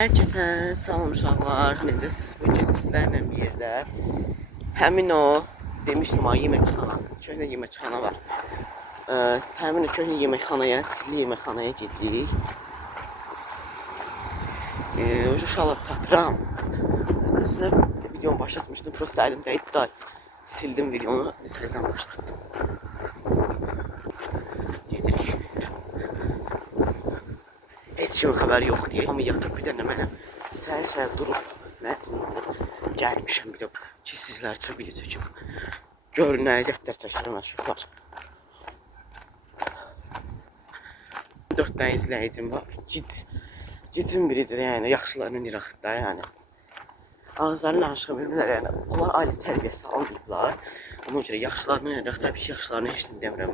Herkese salam uşaqlar, necəsiz? Bugün sizlərlə bir yerdə həmin o demişdim ha yeməkxana, köhnə yeməkxana var. Həmin o köhnə yeməkxanaya, silli yeməkxanaya gedirik. Uşaqlar çatıram. Əslində videonu başlatmışdım, prosta əlimdəydi da sildim videonu, təzədən başlatdım. Gedirik. Heç kimin xəbəri yox deyə. Amma yatıb bir dənə mənə səhər-səhər durub nə gəlmişəm bir də ki sizlər üçün video çəkim. Görün nə əziyyətlər çəkirəm uşaqlar. 4 dənə izləyicim var. Gicin biridir yəni, yaxşılarının iraqda yəni. Ağızlarını danışığı bilmirlər yəni. Onlar ailə tərbiyəsi almayıblar. Ona görə yaxşılarının iraqda, təbii ki yaxşılarını heç nə demirəm.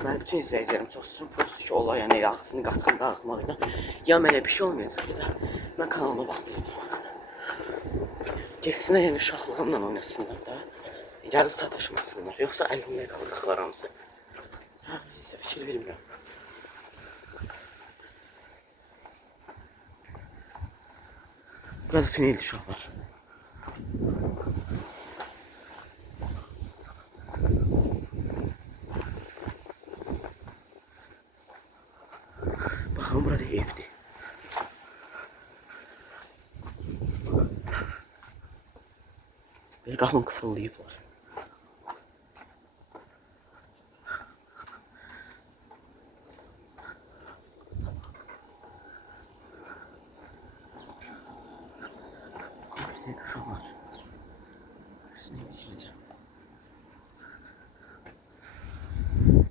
Mən bütün izləyicilərim çox istəyirəm, prosto ki onlar yəni ağzını qatqan dağıtmaqla ya mənə bir şey olmayacaq ya da mən kanalıma bağlayacağım. Keçsinə yəni şaxlığımla oynasınlar da. Gəlib sataşmasınlar, yoxsa əlimdə qalacaqlar hamısı. Neysə fikir vermirəm. Burada finil uşaqlar. Baxın, burada evdir. Bir qapını qıfıllayıblar. Kompleydi uşaqlar. Hepsini dikiləcəm.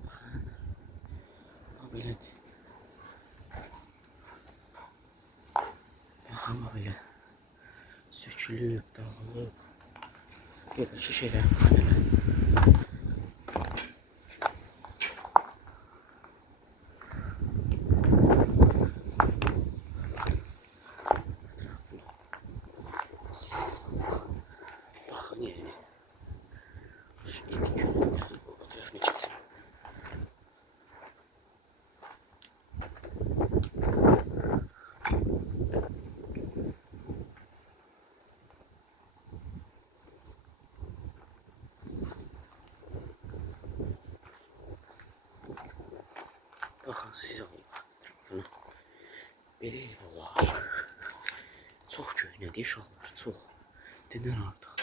Baxın. O belədir. Baxın o belə. Sökülüb, dağılıb. Buradakı şeylər baxın elə. Baxın yəni. Şu iti günündə o tərəfinə keçəm. Baxın siz alın tərəfinə. Belə ev olar. Çox köhnədir uşaqlar, çox. Dedən artıq.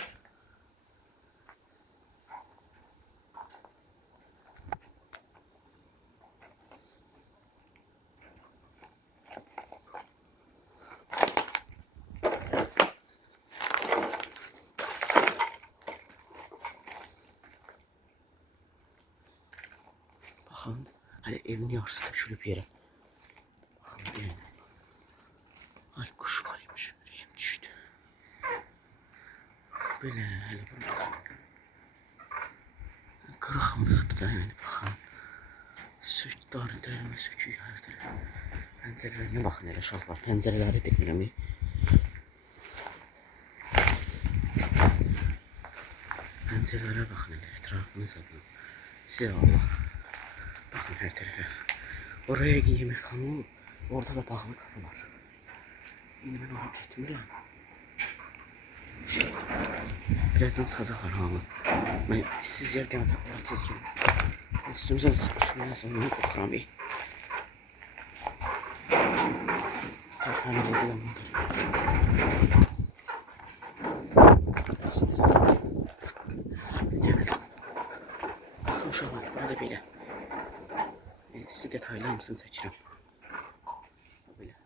Baxın, hələ evin yarısı tökülüb yerə. Baxın, yəni. Ay, kuş var imiş, ürəyim düşdü. Belə, hələ burada. Qırıq-mırıqdır da, yəni, baxın. Dərimə söküyü hər tərəf. Pəncərələrinə baxın elə uşaqlar, pəncərələri demirəm. Pəncərələrə baxın elə, ətrafınıza baxın. Sizə Allah. Baxın hər tərəfə. Oraya yeməkxana olub, orada da bağlı qapı var. İndi mən oraya getmirəm. Birazdan çıxacaqlar hamı. Mən siz yerdən oraya tez gelin. Üstümüzə düşməyəsə ondan qorxuram. Tərəfəmə dedi yamandır. Gəlin. Baxın uşaqlar, burada belə. Sizi detaylı hamısını çəkirəm. Belə.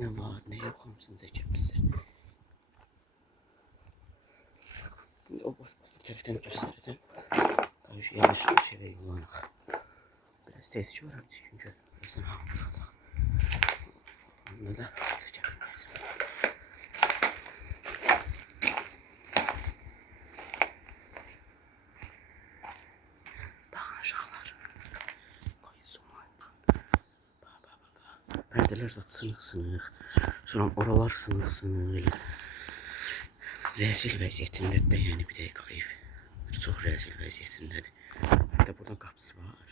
Nə var, nə yox, hamısını çəkirəm sizə. O bir tərəfdən göstərəcəm. Daha şu yanlış şey ver yollanaq. Biraz tez görürəm çünki birazdan hamı çıxacaq. Onda da çəkilməyəcəm. Baxın uşaqlar. Qoyun sumaydan. Pəncələr də sınıq-sınıq. Sonra oralar sınıq-sınıq elə. Rezil vəziyyətindədir də, yəni bir dəqiqə ev. Çox rezil vəziyyətindədir. Hətta burada qapısı var.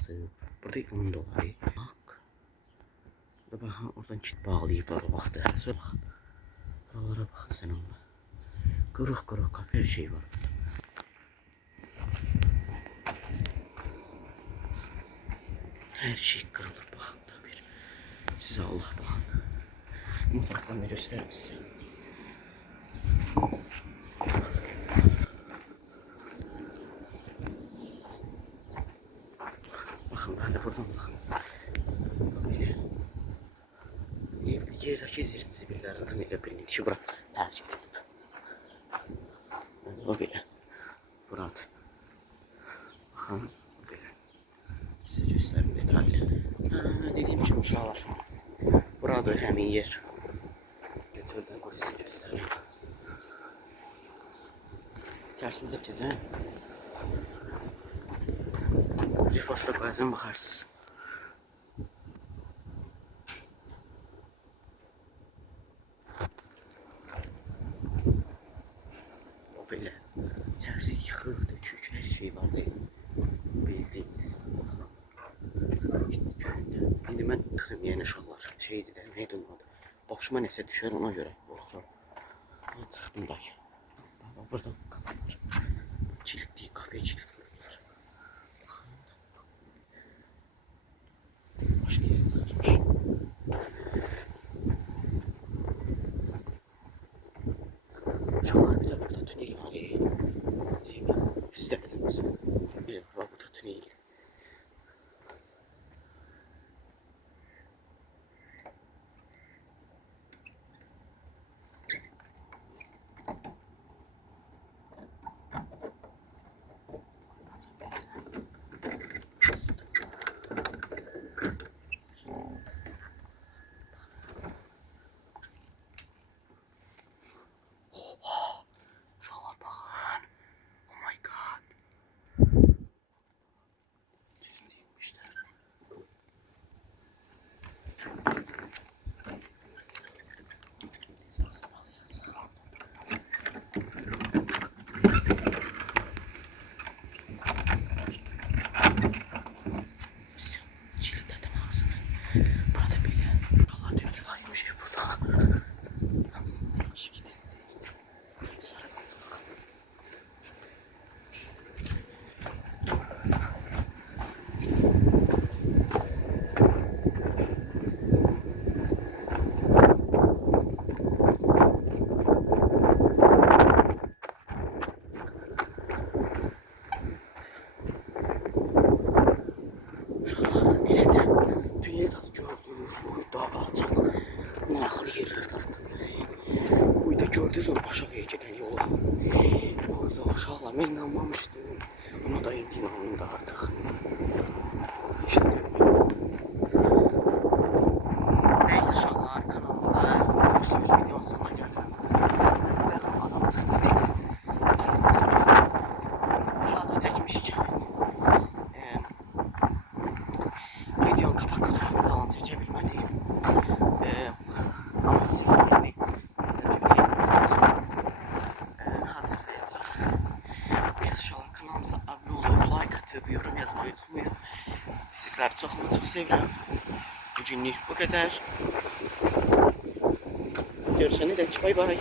arabası. Burada yolun dolayı. Bak. Burada bak, oradan kit bağlayıblar o vaxtı. Hələ bax. Buralara baxın sən Allah. Qırıq kafe her şey var burada. Her şey kırılır bakın da bir. Size Allah bakın. Bu taraftan da gösterir size. Bakın ben de buradan bakın. Böyle. Yerdeki zirt zibillərindən elə bilinir ki, bura tercih edilib. Yani o belə. Burat. Bakın. Böyle. Size göstereyim detaylı. Dediğim gibi uşaqlar. Burada həmin yer. Götürdən qoy size göstereyim. İçərisində gəzən. Bir başla bəzən baxarsınız. O belə. İçərisi yıxıq, dökük, hər şey var deyil. Bildiğiniz. İşte göründü. İndi mən qızım yeni uşaqlar. Şeydi də, neydi onun adı? Başıma nəsə düşər ona görə qorxuram. Ben çıxdım da. Baba buradan kapanır. Kilitli, kapıya kilit vurdular. Başka yere çıkmış. Uşaqlar bir de burada tünel var. Değil mi? Siz de dediniz. Bir var burada tünel. Uşaqlar baxın. Oh my god. Düzünü deymişlər. Saxsamalı yazıq. Kilitlədim ağzını. Burada belə. Allah dünya varmış burada. Hamısını yavaş gidiyor. Biz aradan çıxaq. Eləcə, dünya zatı gördünüz, burada çox maraqlı yerlər tapdım. Burada gördünüz onu aşağıya gedən yolu. Burada uşaqlar, mən inanmamışdım. Ama da indi inandım artıq. İşte neyse uşaqlar, kanalımıza başlıyoruz, videonun sonuna gəlirəm. Bəxəm adam çıxdı tez. Hazır çəkmişkən. Videonun kapak fotoğrafını falan çekebilmeliyim. Ama sizin yani hazırlayacak. Neyse şu an kanalımıza abone olup like atıp yorum yazmayı unutmayın. Sizleri çok seviyorum. Bugünlük bu kadar. Görüşene dek bay bay.